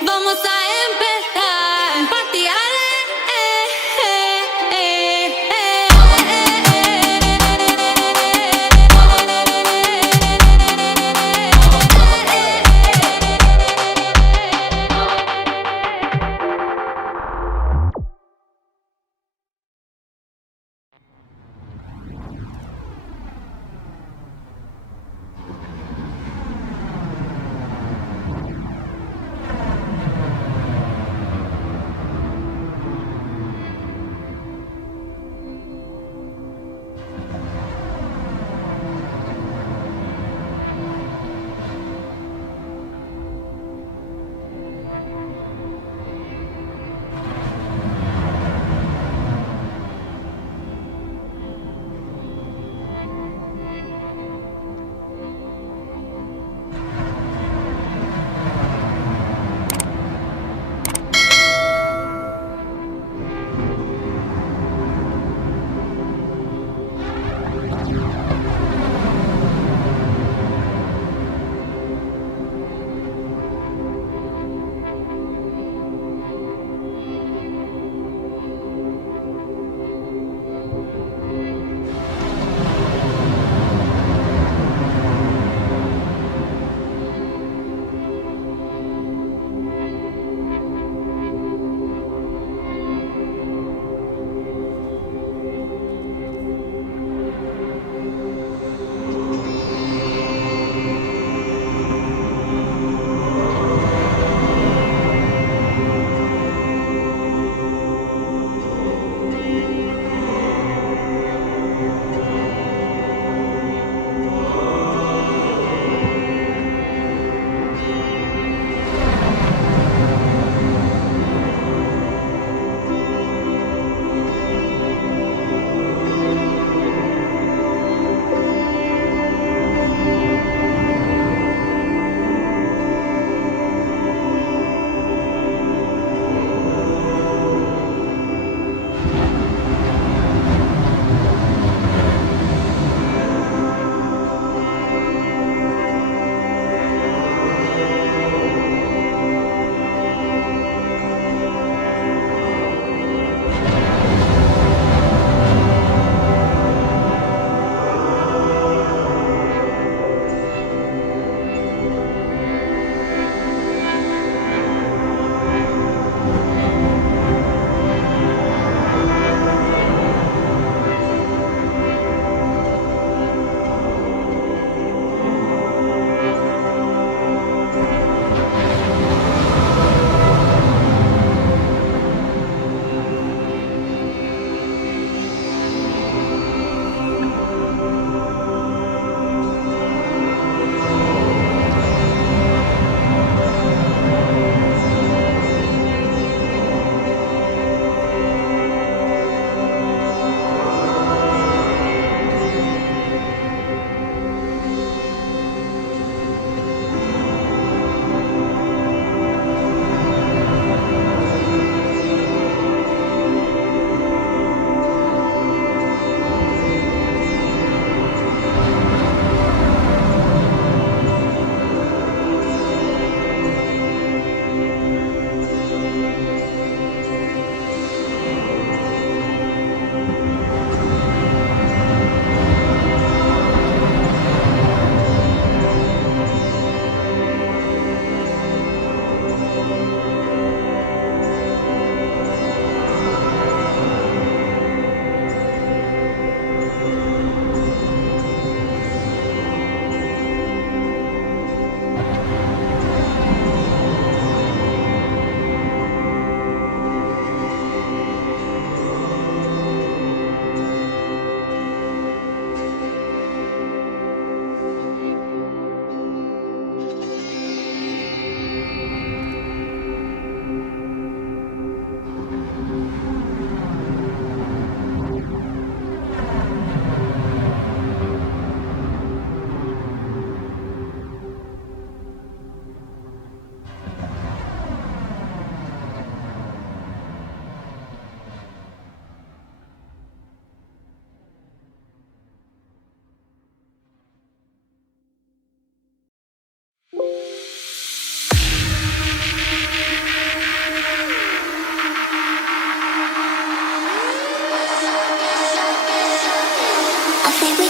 Vamos a empezar.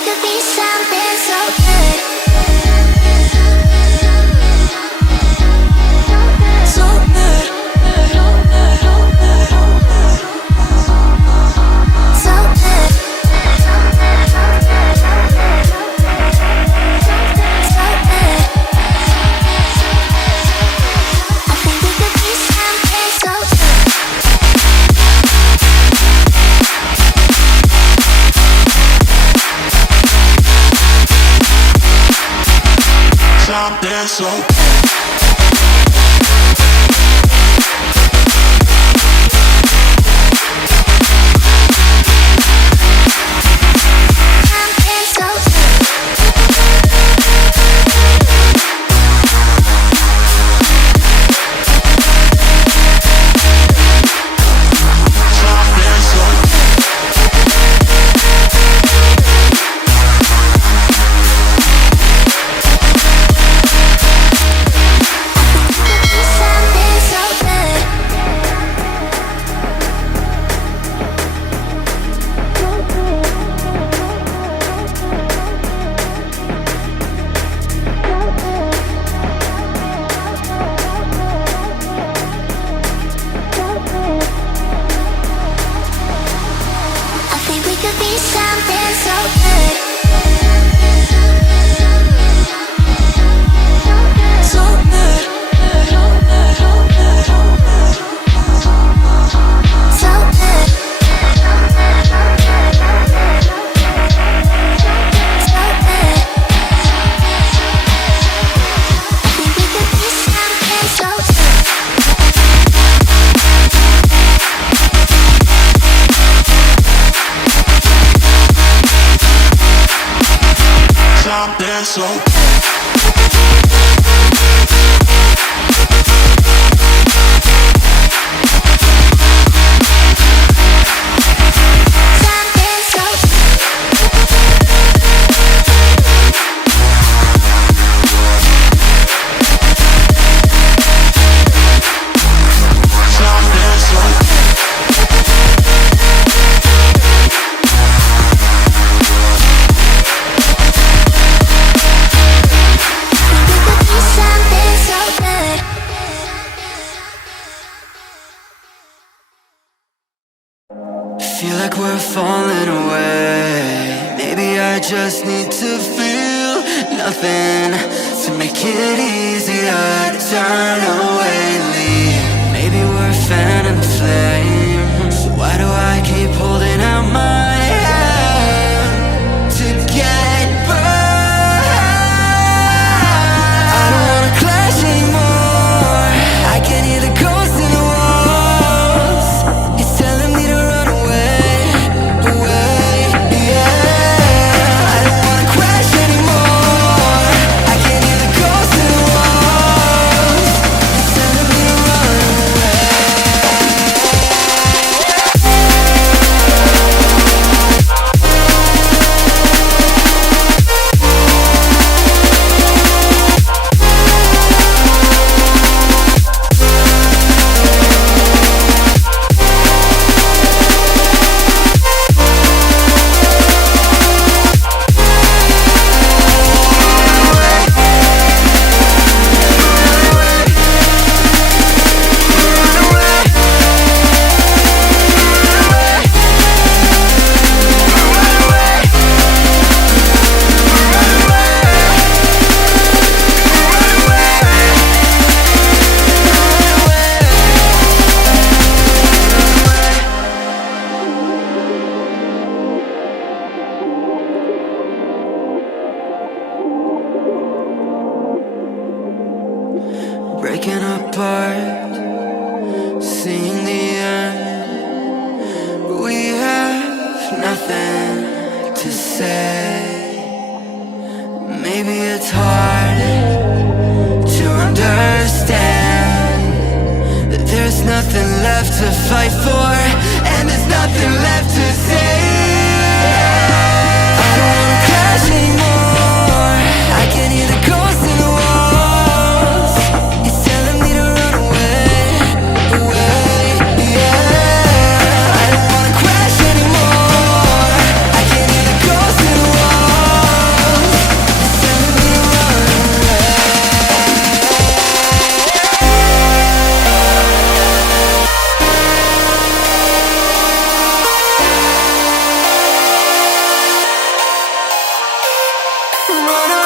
could be something so good. So good. So good. So good. I think we could be something so good. Something so feel like we're falling away. Maybe I just need to feel nothing to make it easier to turn away and leave. Maybe we're fan and flame, so why do I keep holding out my hand to get burned? I don't wanna clash anymore. I can't hear the ghosts in the walls. It's telling me to run away, away, yeah. I don't wanna crash anymore. I can't hear the ghosts in the walls. It's telling me to run away. Breaking apart, seeing the end. We have nothing to say. Maybe it's hard to understand that there's nothing left to fight for, and there's nothing left to say. I don't wanna crash anymore. I can hear the ghosts in the walls. It's telling me to run away, away, yeah. I don't wanna crash anymore. I can hear the ghosts in the walls. run